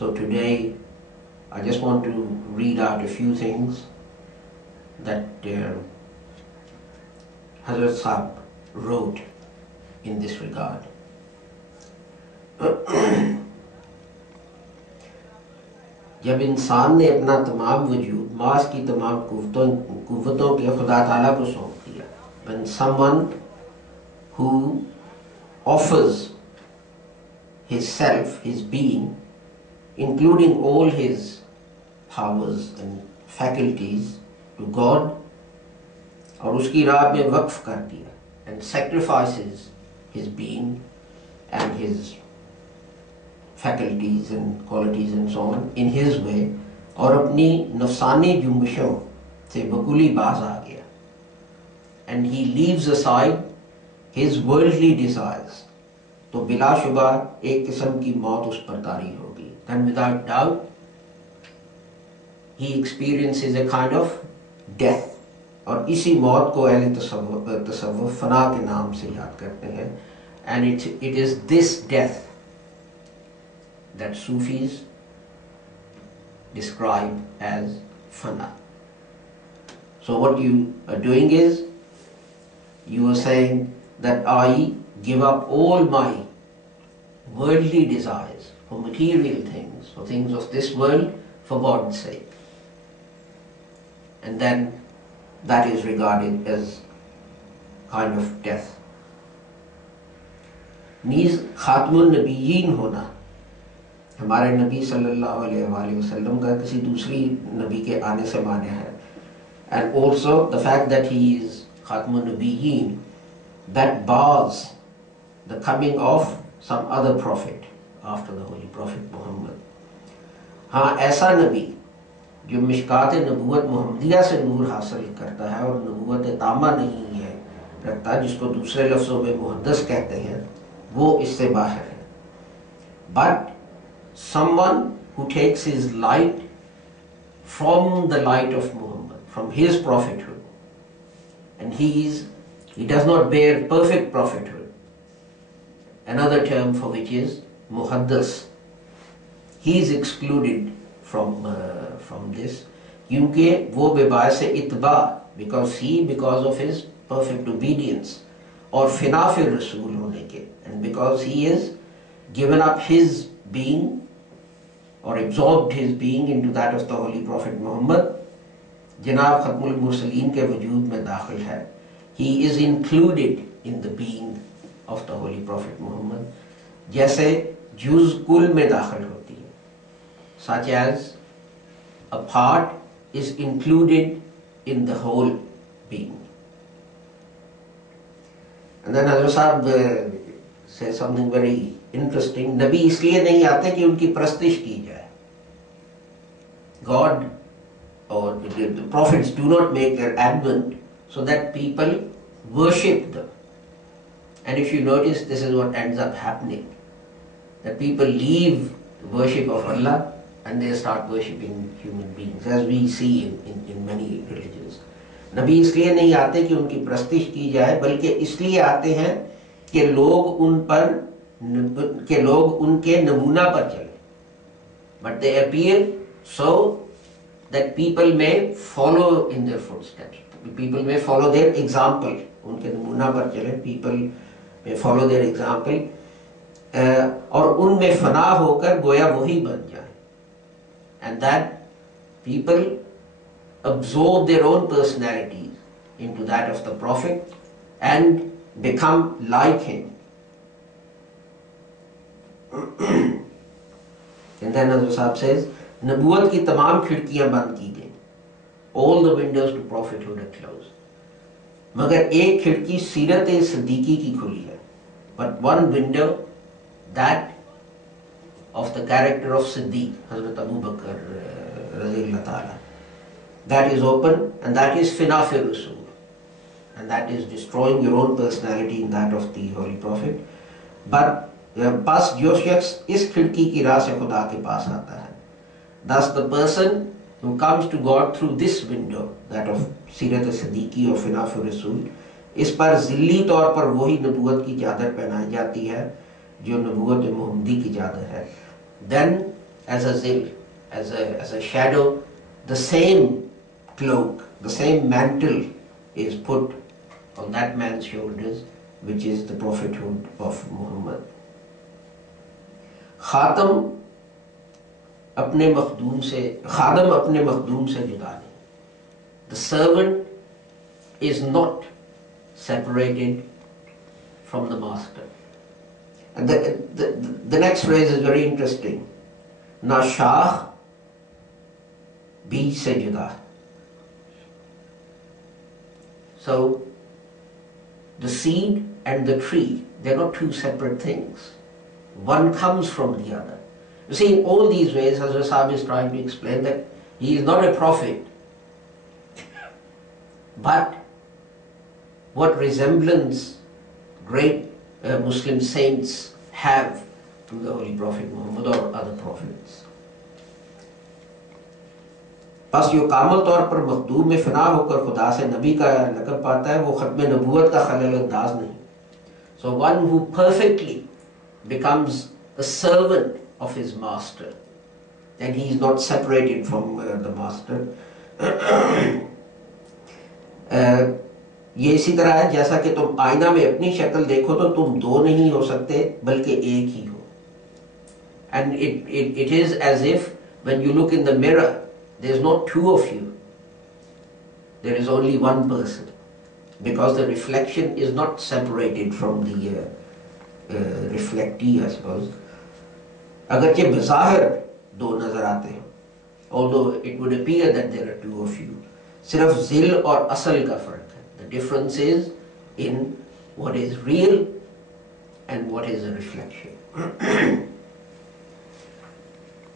So today I just want to read out a few things that Hazrat Sahib wrote in this regard. जब इंसान ने अपना तमाम वजूद मास की तमाम कुव्वतों के खुदा ताला को सौंप दिया, when someone who offers his self, his being, including all his powers and faculties to God, और उसकी राह में वक्फ कर दिया, and sacrifices his being and his faculties and qualities and so on in his way, और अपनी नफसानी जुम्बिशों से बकुली बाज आ गया, and he leaves aside his worldly desires, तो बिलाशुबा एक किस्म की मौत उस पर तारी होगी. Then without doubt he experiences a kind of death, और इसी मौत को अहले तसव्वुफ फना के नाम से याद करते हैं. And it is this death that Sufis describe as fana. So what you are doing is, you are saying that I give up all my worldly desires for material things, for things of this world, for God's sake. And then that is regarded as kind of death. नीज खातमुन नबीयीन होना, हमारे नबी सल्लल्लाहु अलैहि वसल्लम का किसी दूसरी नबी के आने से माने है. And also the fact that he is खातमुन नबीयीन, that bars the coming of some other prophet after the holy prophet Muhammad. हाँ, ऐसा नबी जो मिशकात नबूवत मुहम्मदिया से नूर हासिल करता है और नबूवत तामा नहीं है रखता, जिसको दूसरे लफ्ज़ों में मुहद्दस कहते हैं, वो इससे बाहर है. But someone who takes his light from the light of Muhammad, from his prophethood, and he does not bear perfect prophethood, another term for which is muhaddas, he is excluded from this, क्योंकि वो बेबास इत्बा, because of his perfect obedience, और फिना फिर रसूल होने के, and because he is given up his being or absorbed his being into that of the holy prophet Muhammad, जनाब खत्मुल मुरसलीन के वजूद में दाखिल है. He is included in the being of the holy prophet Muhammad, जैसे जुज़ कुल में दाखिल होती है, such as a part is included in the whole being. And then Hazrat Sahib says something very interesting. नबी इसलिए नहीं आते कि उनकी प्रस्तिश की जाए. God or the prophets do not make their advent so that people worship them. And if you notice, this is what ends up happening, that people leave the worship of Allah and they start worshipping human beings, as we see in many religions. नबी इसलिए नहीं आते कि उनकी प्रस्तिश की जाए, बल्कि इसलिए आते हैं कि लोग उनके नमूना पर चले. But they appear so that people may follow in their footsteps. People may follow their example. उनके नमूना पर चले, people may follow their example, और उनमें फना होकर गोया वही बन जाए. And that people absorb their own personalities into that of the Prophet and become like him. And then Hazrat Sahib says, नबूवत की तमाम खिड़कियां बंद की गई. All the windows to prophethood are closed. मगर एक खिड़की सीरत सिद्दीकी की खुली है. But one window, that of the character of Siddiq, Hazrat Abu Bakr radhiyallahu ta'ala, that is open, and that is fina fi rusul, and that is destroying your own personality in that of the holy prophet. But बस जो शख्स इस खिड़की की राह से खुदा के पास आता है, thus the person who comes to God through this window, that of सीरत सिद्दीकी और फिना fi रसूल, इस पर ज़िल्ली तौर पर वही नबूवत की चादर पहनाई जाती है जो नबूवत मुहम्मदी की चादर है. Then as a zil, as a shadow, the same cloak, the same mantle is put on that man's shoulders, which is the prophethood of Muhammad. खादम अपने मखदूम से जुदा नहीं. The servant is not separated from the master. And the next phrase is very interesting. Na shah beej se juda. So the seed and the tree, they're not two separate things. One comes from the other. You see, in all these ways, Hazrat Sahib is trying to explain that he is not a prophet, but what resemblance great Muslim saints have to the Holy Prophet Muhammad or other prophets. बस जो कामल तौर पर मखदूम में फना होकर खुदा से नबी का लक़ब पाता है वो ख़त्म नबूवत का खलल अंदाज नहीं. So one who perfectly becomes a servant of his master, then he is not separated from the master. ये इसी तरह है जैसा कि तुम आईना में अपनी शक्ल देखो तो तुम दो नहीं हो सकते बल्कि एक ही हो. And it is as if when you look in the mirror, there is not two of you. There is only one person, because the reflection is not separated from the reflectee, I suppose. अगरचे बज़ाहिर दो नजर आते हैं, although it would appear that there are two of you, सिर्फ ज़िल और असल का फर्क है. The difference is in what is real and what is a reflection.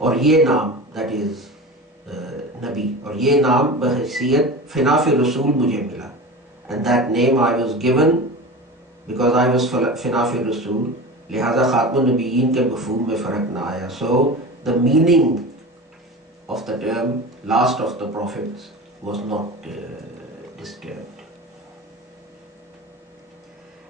और ये नाम, that is नबी, और ये नाम बहैसियत फिनाफ़ रसूल मुझे मिला. And that name I was given because I was फिनाफ़ रसूल, लिहाजा ख़ातमुन नबीयीन के मफ़हूम में फ़र्क ना आया. So the meaning of the term last of the prophets was not disturbed.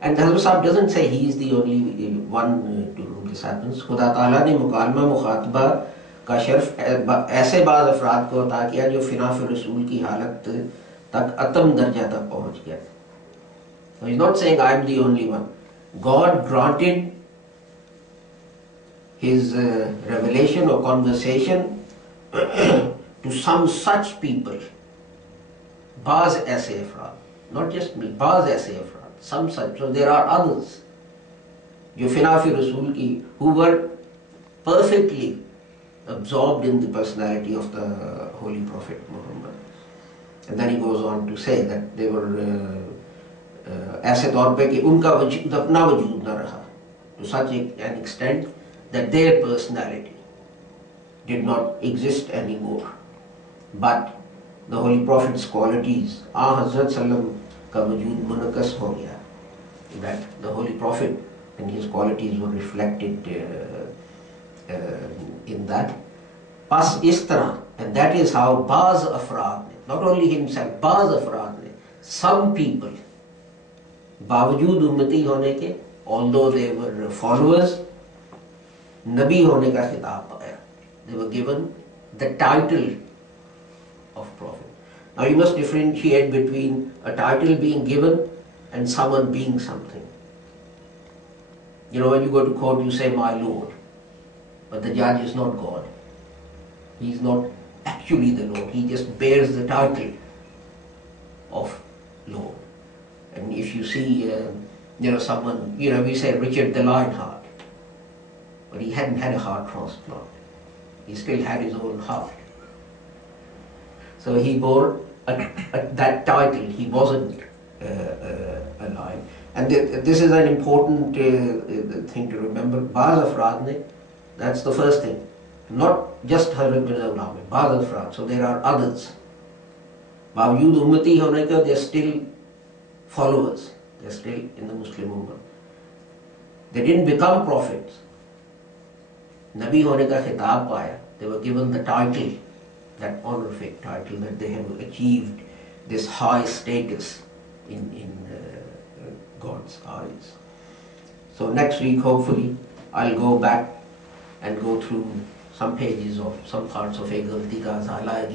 And Hazrat Sahib doesn't say he is the only one to whom this happens. खुदा ताला ने मुकालमा मुखातबा का शर्फ ऐसे बाज़ अफराद को अता किया जो फिनाफ़ रसूल की हालत तक अतम दर्जा तक पहुँच गया. So he's not saying I am the only one. God granted his revelation or conversation to some such people. Baaz aise afraad, not just me, baaz aise afraad, some such. So there are others जो फिनाफ़ रसूल की, who were perfectly absorbed in the personality of the Holy Prophet Muhammad. And then he goes on to say that they were ऐसे तौर पे कि उनका वजूद अपना वजूद न रहा, to such an extent that their personality did not exist anymore. But the Holy Prophet's qualities, Hazrat Sallam का वजूद मुनक़स हो गया, that the Holy Prophet and his qualities were reflected in that. Pas is तरह, and that is how बाज़ अफराद ने, not only himself, बाज़ अफराद ने, some people, बावजूद उम्मती होने के, although they were followers, नबी होने का खिताब पाया. They were given the title of prophet. Now you must differentiate between a title being given and someone being something. You know, when you go to court, you say, my Lord. But the judge is not God. He is not actually the Lord. He just bears the title of Lord. And if you see, someone, we say Richard the Lionheart, but he hadn't had a heart transplant. He still had his own heart. So he bore that title. He wasn't alive. And this is an important thing to remember. Baaz Afraad ne, that's the first thing. Not just Hazrat Mirza Ghulam Ahmad, Baaz Afraad. So there are others. Bawajood ummati hone ke, they're still followers. They're still in the Muslim Ummah. They didn't become prophets. Nabi hone ka khitab paya. They were given the title, that honorific title, that they have achieved this high status in God's eyes. So next week, hopefully, I'll go back and go through some pages of some parts of एक गलती का अजाला है कि